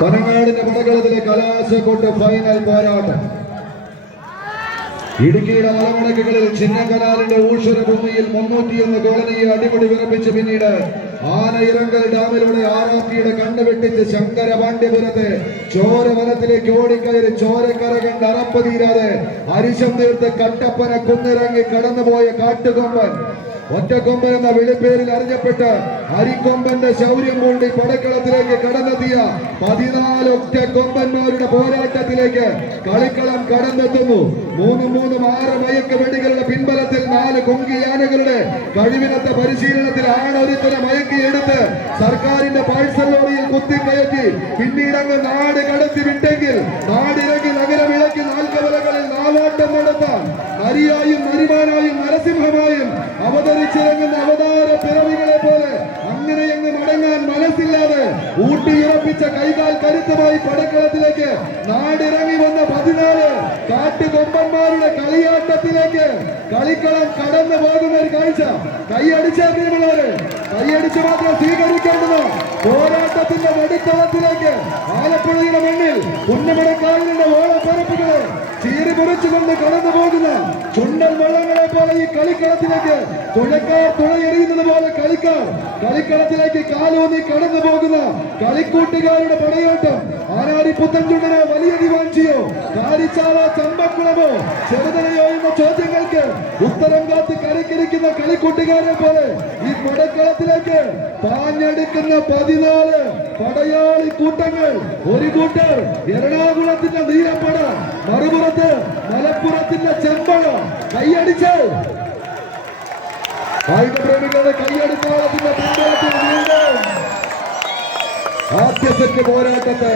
പനങ്ങാടിന്റെ പടകളത്തിലെ കലാശക്കൊട്ട് final പോരാട്ടം. ഇടുക്കിയുടെ മലമടക്കുകളിൽ ചിന്നക്കനാലിന്റെ ഊഷരഭൂമിയിൽ എന്ന കോളനിയെ അടിപൊളി വിറപ്പിച്ച് പിന്നീട് ആനയിറങ്കൽ ഡാമിലൂടെ ആറാത്തിയുടെ കണ്ണുവെട്ടിച്ച് ശങ്കര പാണ്ഡ്യപുരത്തെ ചോര വനത്തിലേക്ക് ഓടിക്കയറി ചോരക്കര കണ്ട് അറപ്പ് തീരാതെ അരിശം തീർത്ത് കട്ടപ്പന കുന്നിറങ്ങി കടന്നുപോയ കാട്ടുകൊമ്പൻ. ഒറ്റക്കൊമ്പൻ എന്ന വിളിപ്പേരിൽ അറിഞ്ഞപ്പെട്ട് അരിക്കൊമ്പന്റെ ശൗര്യം കൊണ്ട് പടക്കളത്തിലേക്ക് കടന്നെത്തിയ പതിനാല് ഒറ്റക്കൊമ്പന്മാരുടെ പോരാട്ടത്തിലേക്ക് കളിക്കളം കടന്നെത്തുന്നു. മൂന്നും മൂന്നും ആറ് മയക്ക് വെടികളുടെ പിൻബലത്തിൽ നാല് കൊങ്കിയാനകളുടെ കഴിവിനത്തെ പരിശീലനത്തിൽ ആണൊരുത്തരെ മയക്കി എടുത്ത് സർക്കാരിന്റെ പാഴ്സൽ ലോറിയിൽ കുത്തിക്കയറ്റി. പിന്നീട് അങ്ങ് നാട് കടത്തി വിട്ടെങ്കിൽ നാടിറങ്ങി നഗരവിളക്കി നാൽക്കവലകളിൽ നാവാട്ടം നടത്താൻ നരിയായും ഊട്ടിയുറപ്പിച്ച കൈകാൽ കരുത്തുമായി പടക്കളത്തിലേക്ക് നാടിറങ്ങി വന്ന പതിനാല് കാട്ടുകൊമ്പന്മാരുടെ കളിയാട്ടത്തിലേക്ക് കളിക്കളം കടന്നു പോകുന്ന ഒരു കാഴ്ച. കൈയടിച്ച പ്രിയമുള്ളവര് കൈയടിച്ച് മാത്രം സ്വീകരിക്കേണ്ടത് പോരാട്ടത്തിന്റെ നടുത്തളത്തിലേക്ക്. ആലപ്പുഴയുടെ മണ്ണിൽ പുന്നമടക്കായലിന്റെ ഓളപ്പരപ്പുകളെ ചീറി മുറിച്ചുകൊണ്ട് കടന്നു പോകുന്ന ചുണ്ടൻ വള്ളങ്ങളെ പോലെ ഈ കളിക്കളത്തിലേക്ക്. തുഴക്കാർ തുഴയെറിയുന്നത് പോലെ കളിക്കാർ. കളിക്കളത്തിലേക്ക് കാലൂന്നി കടന്നു പോകുന്ന കളിക്കൂട്ടുകാരുടെ പടയോട്ടം. ആനാടി പുത്തൻചുണ്ടനോ വലിയ ദിവാഞ്ചിയോ കാരിച്ചാല ചമ്പക്കുളമോ? ചെറുതലയോ എന്ന ചോദ്യങ്ങൾക്ക് ഉത്തരം കാത്ത് കരക്കിരിക്കുന്ന കളിക്കൂട്ടുകാരെ പോലെ ഈ പടക്കളത്തിലേക്ക് പാഞ്ഞെടുക്കുന്ന പതിനാല് പടയാളി കൂട്ടങ്ങൾ. ഒരു കൂട്ടർ എറണാകുളത്തിന്റെ നീലപ്പട മറുപുറത്ത് മലപ്പുറത്തിന്റെ ചെമ്പഴ കൈയടിച്ച് കായിക പ്രേമികളുടെ കൈയടിത്താളത്തിന്റെ പിൻബലത്തിൽ വീണ്ടും ആദ്യ സെറ്റ് പോരാട്ടത്തെ